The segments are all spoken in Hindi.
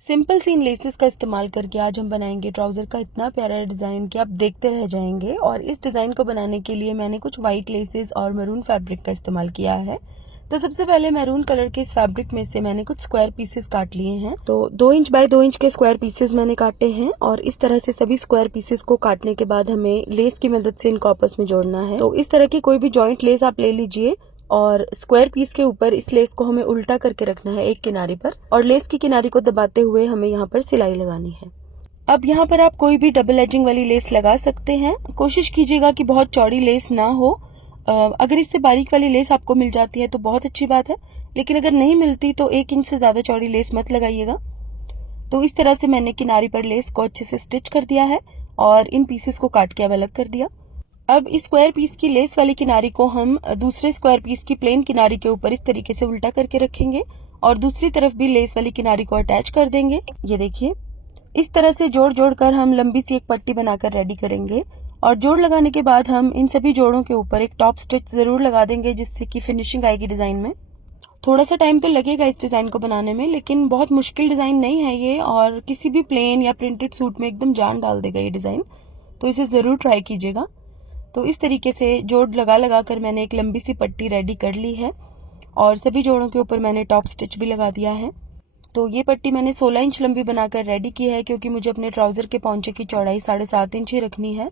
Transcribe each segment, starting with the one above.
सिंपल सी इन लेसेस का इस्तेमाल करके आज हम बनाएंगे ट्राउज़र का इतना प्यारा डिज़ाइन कि आप देखते रह जाएंगे। और इस डिज़ाइन को बनाने के लिए मैंने कुछ वाइट लेसेस और मैरून फैब्रिक का इस्तेमाल किया है। तो सबसे पहले मैरून कलर के इस फैब्रिक में से मैंने कुछ स्क्वायर पीसेस काट लिए हैं। तो 2 इंच बाय 2 इंच के स्क्वायर पीसेस मैंने काटे हैं और इस तरह से सभी स्क्वायर पीसेस को काटने के बाद हमें लेस की मदद से इनको आपस में जोड़ना है। तो इस तरह की कोई भी जॉइंट लेस आप ले लीजिए और स्क्वायर पीस के ऊपर इस लेस को हमें उल्टा करके रखना है एक किनारे पर और लेस की किनारे को दबाते हुए हमें यहाँ पर सिलाई लगानी है। अब यहाँ पर आप कोई भी डबल एजिंग वाली लेस लगा सकते हैं। कोशिश कीजिएगा कि बहुत चौड़ी लेस ना हो। अगर इससे बारीक वाली लेस आपको मिल जाती है तो बहुत अच्छी बात है, लेकिन अगर नहीं मिलती तो 1 इंच से ज्यादा चौड़ी लेस मत लगाइएगा। तो इस तरह से मैंने किनारे पर लेस को अच्छे से स्टिच कर दिया है और इन पीसेस को काट के अब अलग कर दिया। अब इस स्क्वायर पीस की लेस वाली किनारी को हम दूसरे स्क्वायर पीस की प्लेन किनारी के ऊपर इस तरीके से उल्टा करके रखेंगे और दूसरी तरफ भी लेस वाली किनारी को अटैच कर देंगे। ये देखिए, इस तरह से जोड़ जोड़ कर हम लंबी सी एक पट्टी बनाकर रेडी करेंगे और जोड़ लगाने के बाद हम इन सभी जोड़ों के ऊपर एक टॉप स्टिच जरूर लगा देंगे जिससे कि फिनिशिंग आएगी डिजाइन में। थोड़ा सा टाइम तो लगेगा इस डिजाइन को बनाने में, लेकिन बहुत मुश्किल डिजाइन नहीं है ये और किसी भी प्लेन या प्रिंटेड सूट में एकदम जान डाल देगा ये डिजाइन। तो इसे जरूर ट्राई कीजिएगा। तो इस तरीके से जोड़ लगा लगा कर मैंने एक लंबी सी पट्टी रेडी कर ली है और सभी जोड़ों के ऊपर मैंने टॉप स्टिच भी लगा दिया है। तो ये पट्टी मैंने 16 इंच लंबी बनाकर रेडी की है क्योंकि मुझे अपने ट्राउजर के पौंचे की चौड़ाई 7.5 इंच ही रखनी है।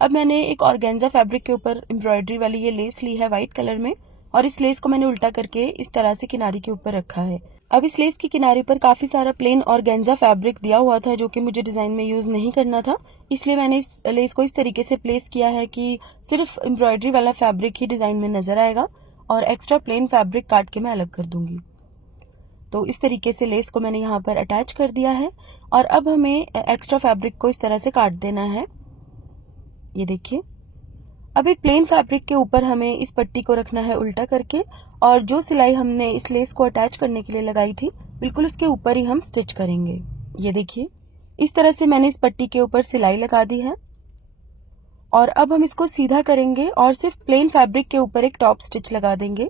अब मैंने एक ऑर्गेन्जा फैब्रिक के ऊपर एम्ब्रॉयडरी वाली ये लेस ली है व्हाइट कलर में और इस लेस को मैंने उल्टा करके इस तरह से किनारे के ऊपर रखा है। अब इस लेस की किनारे पर काफी सारा प्लेन ऑर्गेन्जा फैब्रिक दिया हुआ था जो कि मुझे डिजाइन में यूज नहीं करना था, इसलिए मैंने इस लेस को इस तरीके से प्लेस किया है कि सिर्फ एम्ब्रॉयडरी वाला फैब्रिक ही डिजाइन में नजर आएगा और एक्स्ट्रा प्लेन फैब्रिक काट के मैं अलग कर दूंगी। तो इस तरीके से लेस को मैंने यहाँ पर अटैच कर दिया है और अब हमें एक्स्ट्रा फैब्रिक को इस तरह से काट देना है। ये देखिए, अब एक प्लेन फैब्रिक के ऊपर हमें इस पट्टी को रखना है उल्टा करके और जो सिलाई हमने इस लेस को अटैच करने के लिए लगाई थी बिल्कुल उसके ऊपर ही हम स्टिच करेंगे। ये देखिए, इस तरह से मैंने इस पट्टी के ऊपर सिलाई लगा दी है और अब हम इसको सीधा करेंगे और सिर्फ प्लेन फैब्रिक के ऊपर एक टॉप स्टिच लगा देंगे।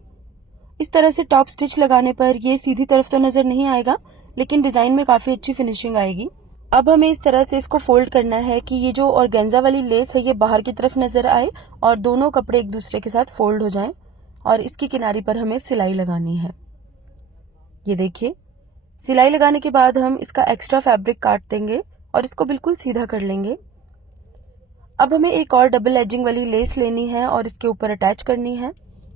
इस तरह से टॉप स्टिच लगाने पर ये सीधी तरफ तो नजर नहीं आएगा, लेकिन डिजाइन में काफी अच्छी फिनिशिंग आएगी। अब हमें इस तरह से इसको फोल्ड करना है कि ये जो ऑर्गेन्जा वाली लेस है ये बाहर की तरफ नजर आए और दोनों कपड़े एक दूसरे के साथ फोल्ड हो जाएं और इसकी किनारी पर हमें सिलाई लगानी है। ये देखिए, सिलाई लगाने के बाद हम इसका एक्स्ट्रा फैब्रिक काट देंगे और इसको बिल्कुल सीधा कर लेंगे। अब हमें एक और डबल एजिंग वाली लेस लेनी है और इसके ऊपर अटैच करनी है।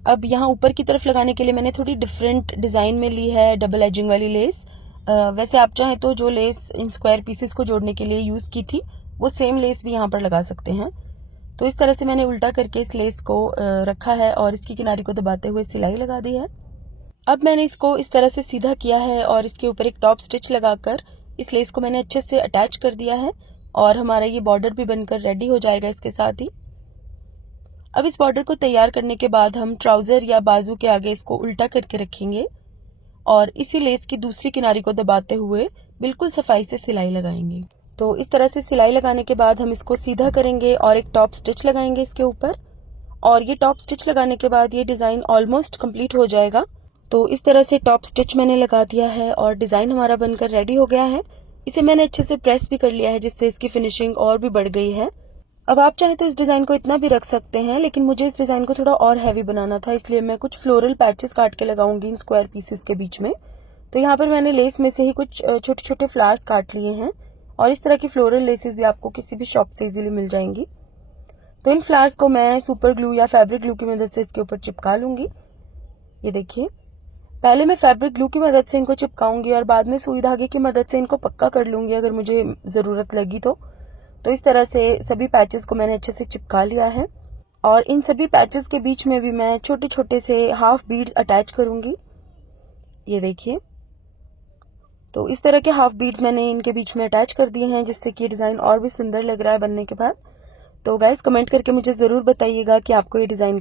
अब यहाँ ऊपर की तरफ लगाने के लिए मैंने थोड़ी डिफरेंट डिजाइन में ली है डबल एजिंग वाली लेस। वैसे आप चाहें तो जो लेस इन स्क्वायर पीसेस को जोड़ने के लिए यूज की थी वो सेम लेस भी यहाँ पर लगा सकते हैं। तो इस तरह से मैंने उल्टा करके इस लेस को रखा है और इसकी किनारी को दबाते हुए सिलाई लगा दी है। अब मैंने इसको इस तरह से सीधा किया है और इसके ऊपर एक टॉप स्टिच लगाकर इस लेस को मैंने अच्छे से अटैच कर दिया है और हमारा ये बॉर्डर भी बनकर रेडी हो जाएगा इसके साथ ही। अब इस बॉर्डर को तैयार करने के बाद हम ट्राउजर या बाजू के आगे इसको उल्टा करके रखेंगे और इसी लेस की दूसरी किनारी को दबाते हुए बिल्कुल सफाई से सिलाई लगाएंगे। तो इस तरह से सिलाई लगाने के बाद हम इसको सीधा करेंगे और एक टॉप स्टिच लगाएंगे इसके ऊपर और ये टॉप स्टिच लगाने के बाद ये डिजाइन ऑलमोस्ट कंप्लीट हो जाएगा। तो इस तरह से टॉप स्टिच मैंने लगा दिया है और डिजाइन हमारा बनकर रेडी हो गया है। इसे मैंने अच्छे से प्रेस भी कर लिया है जिससे इसकी फिनिशिंग और भी बढ़ गई है। अब आप चाहे तो इस डिजाइन को इतना भी रख सकते हैं, लेकिन मुझे इस डिजाइन को थोड़ा और हैवी बनाना था, इसलिए मैं कुछ फ्लोरल पैचेस काट के लगाऊंगी इन स्क्वायर पीसेस के बीच में। तो यहाँ पर मैंने लेस में से ही कुछ छोटे छोटे फ्लावर्स काट लिए हैं और इस तरह की फ्लोरल लेसेस भी आपको किसी भी शॉप से इजीली मिल जाएंगी। तो इन फ्लावर्स को मैं सुपर ग्लू या फैब्रिक ग्लू की मदद से इसके ऊपर चिपका लूंगी। ये देखिए, पहले मैं फैब्रिक ग्लू की मदद से इनको चिपकाऊंगी और बाद में सुई धागे की मदद से इनको पक्का कर लूंगी अगर मुझे जरूरत लगी तो इस तरह से सभी पैचेस को मैंने अच्छे से चिपका लिया है और इन सभी पैचेस के बीच में भी मैं छोटे छोटे से हाफ बीड्स अटैच करूंगी। ये देखिए, तो इस तरह के हाफ बीड्स मैंने इनके बीच में अटैच कर दिए हैं जिससे कि डिजाइन और भी सुंदर लग रहा है बनने के बाद। तो गाइस, कमेंट करके मुझे जरूर बताइएगा कि आपको ये डिजाइन